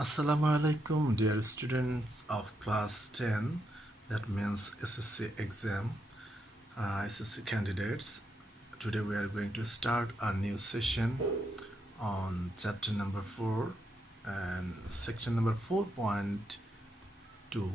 Assalamu alaikum, dear students of class 10, that means SSC exam, SSC candidates. Today we are going to start a new session on chapter number 4 and section number 4.2,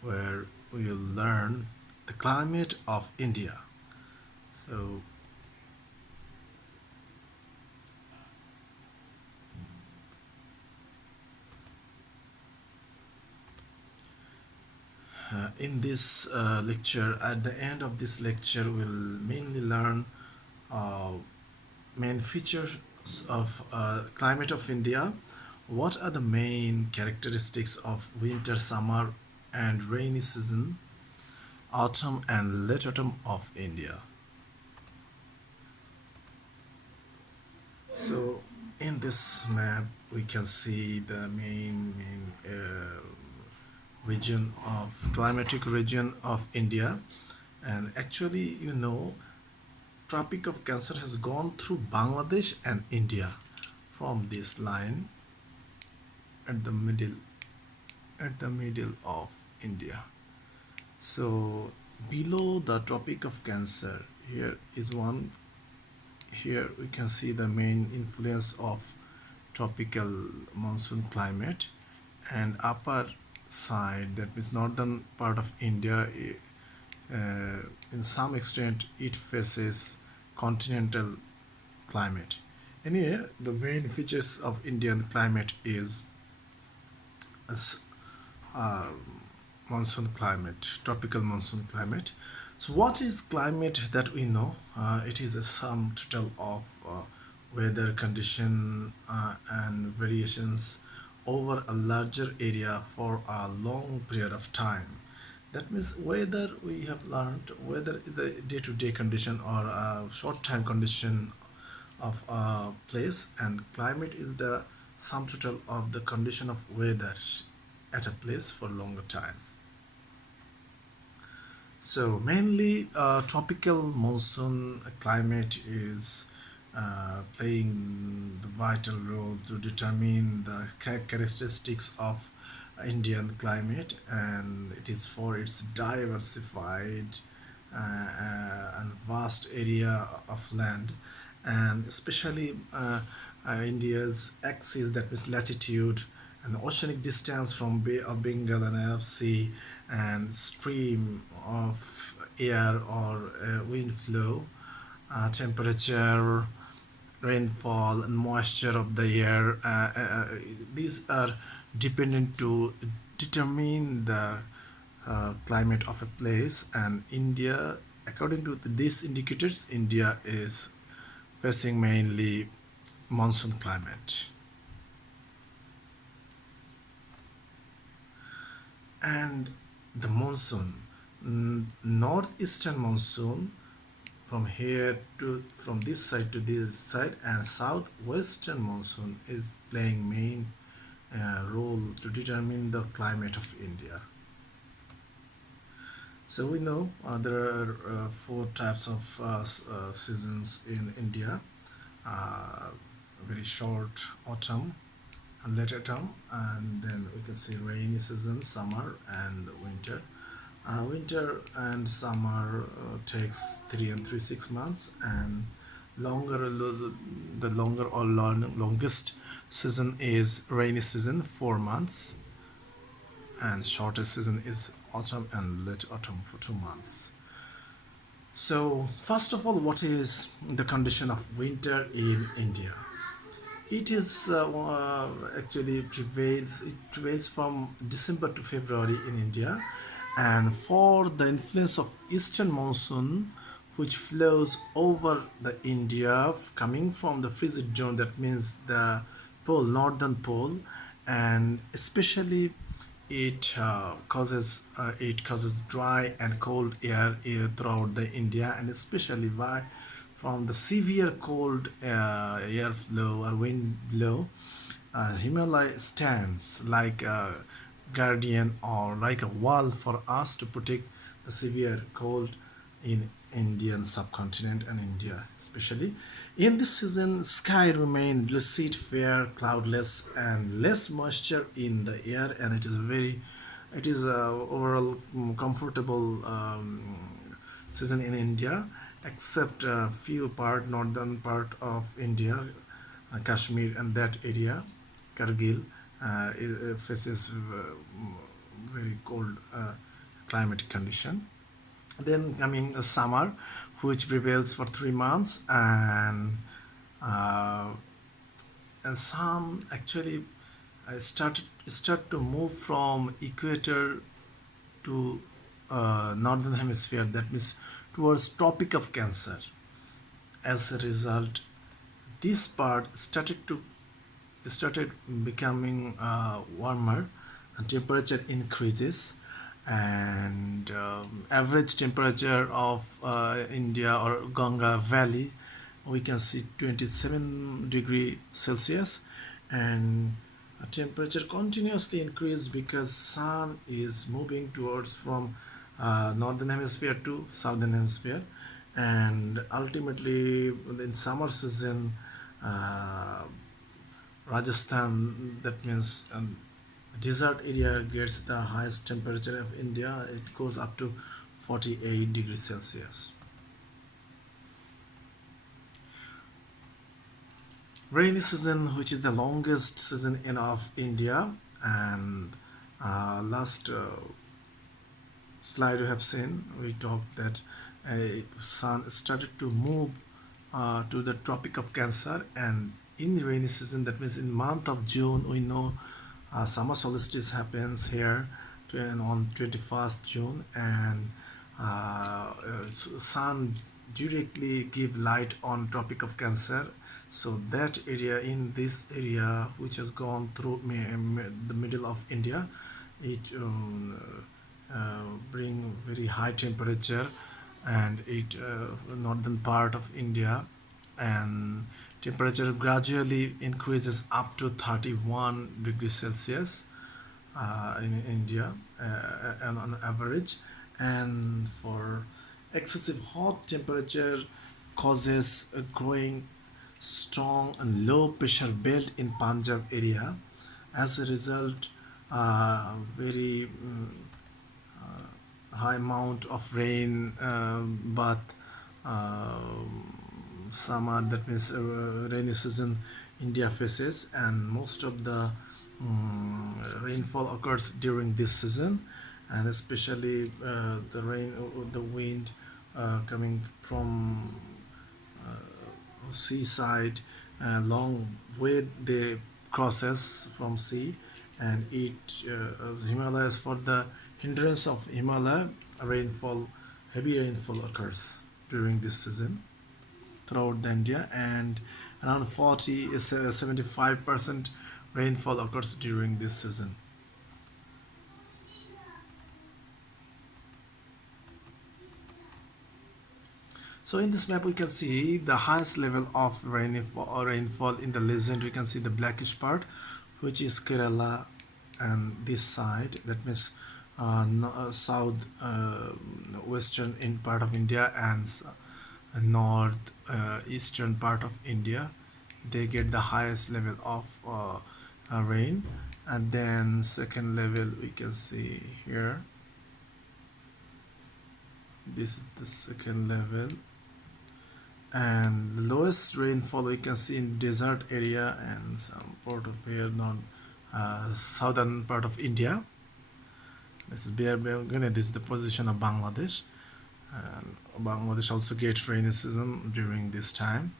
where we will learn the climate of India. So in this lecture, at the end of this lecture, we'll mainly learn main features of climate of India. What are the main characteristics of winter, summer, and rainy season, autumn and late autumn of India? So in this map, we can see the main region of climatic region of India, and actually, Tropic of Cancer has gone through Bangladesh and India from this line at the middle of India. So below the Tropic of Cancer, here is one. Here we can see the main influence of tropical monsoon climate, and upper side, that means northern part of India, in some extent it faces continental climate. Anyway, the main features of Indian climate is monsoon climate, tropical monsoon climate. So what is climate that we know? It is a sum total of weather condition and variations over a larger area for a long period of time. That means whether we have learned whether the day-to-day condition or a short-time condition of a place, and climate is the sum total of the condition of weather at a place for longer time. So mainly tropical monsoon climate is playing the vital role to determine the characteristics of Indian climate, and it is for its diversified and vast area of land, and especially India's axis, that means latitude and oceanic distance from Bay of Bengal and Arab Sea, and stream of air or wind flow, temperature, rainfall, and moisture of the air. These are dependent to determine the climate of a place, and India, according to these indicators, India is facing mainly monsoon climate. And the monsoon, northeastern monsoon, from this side to this side, and southwestern monsoon is playing main role to determine the climate of India. So we know there are 4 types of seasons in India: very short autumn and late autumn, and then we can see rainy season, summer and winter. Winter and summer takes 3 and 6 months, and the longest season is rainy season, 4 months, and shortest season is autumn and late autumn for 2 months. So first of all, what is the condition of winter in India? It is actually prevails from December to February in India, and for the influence of eastern monsoon, which flows over the India coming from the frigid zone, that means the northern pole, and especially it causes dry and cold air throughout the India, and especially from the severe cold airflow or wind blow, Himalaya stands like a guardian or like a wall for us to protect the severe cold in Indian subcontinent and India especially. In this season, sky remain lucid, fair, cloudless, and less moisture in the air, and it is a overall comfortable season in India, except a few northern part of India, Kashmir and that area, Kargil, it faces very cold climatic condition. Then coming summer, which prevails for 3 months, uh, and some actually start to move from equator to northern hemisphere. That means towards Tropic of Cancer. As a result, this part started becoming warmer, and temperature increases, and average temperature of India or Ganga Valley, we can see 27 degrees Celsius, and temperature continuously increase because sun is moving towards from northern hemisphere to southern hemisphere, and ultimately in summer season, uh, Rajasthan, that means desert area, gets the highest temperature of India. It goes up to 48 degrees Celsius. Rainy season, which is the longest season in of India, and last slide you have seen, we talked that sun started to move to the Tropic of Cancer, and in rainy season, that means in month of June, we know summer solstice happens here on 21st June, and sun directly give light on Tropic of Cancer. So that area, in this area which has gone through the middle of India, it bring very high temperature, and it northern part of India, and temperature gradually increases up to 31 degrees Celsius in India and on average. And for excessive hot temperature causes a growing strong and low pressure belt in Punjab area. As a result, very high amount of rain, but summer, that means rainy season, India faces, and most of the rainfall occurs during this season, and especially the wind coming from seaside, long way they crosses from sea, and it Himalayas, for the hindrance of Himalaya, heavy rainfall occurs during this season throughout the India, and around 75% rainfall occurs during this season. So in this map we can see the highest level of rainfall in the legend. We can see the blackish part, which is Kerala, and this side, that means south western in part of India, and north eastern part of India, they get the highest level of rain. And then second level we can see here, this is the second level, and the lowest rainfall we can see in desert area and some part of here, southern part of India. This is this is the position of Bangladesh, and Bangladesh also gets rainy season during this time,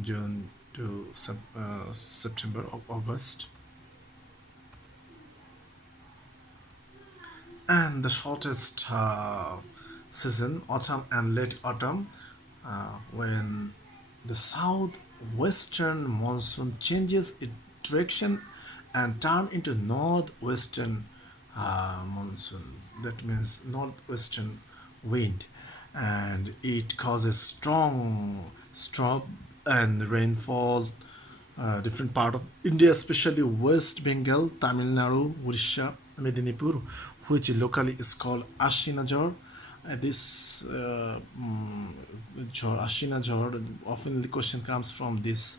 June to September or August. And the shortest season, autumn and late autumn, when the southwestern monsoon changes its direction and turn into northwestern monsoon, that means northwestern wind, and it causes strong storm and rainfall different part of India, especially West Bengal, Tamil Nadu, Odisha, Medinipur, which locally is called Ashinajar, This Ashina Jhor, often the question comes from this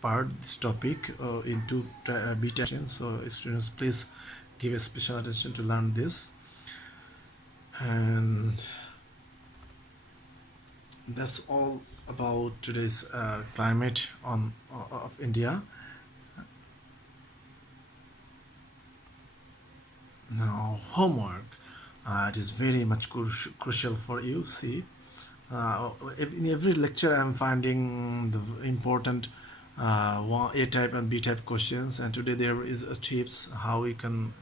part, this topic into beta. So students, please give a special attention to learn this. And that's all about today's climate of India. Now homework, it is very much crucial for you. See, in every lecture I'm finding the important A type and B type questions, and today there is a tips how we can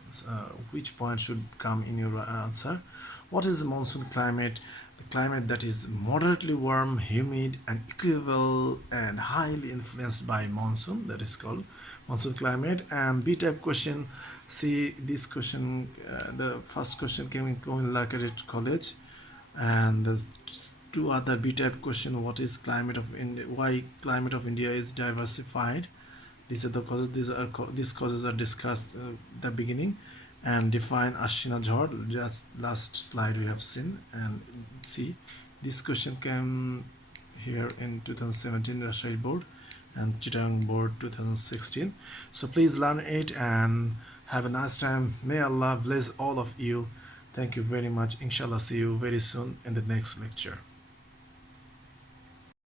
which point should come in your answer. What is the monsoon climate? The climate that is moderately warm, humid, and equable and highly influenced by monsoon, that is called monsoon climate. And B type question, see this question, the first question came in Lakarit College, and the two other B type question, what is climate of India, why climate of India is diversified. These are the causes. These causes are discussed at the beginning. And define Ashina Jhor, just last slide we have seen. And see, this question came here in 2017 Rajshahi board and Chittagong board 2016. So please learn it and have a nice time. May Allah bless all of you. Thank you very much. Inshallah, see you very soon in the next lecture.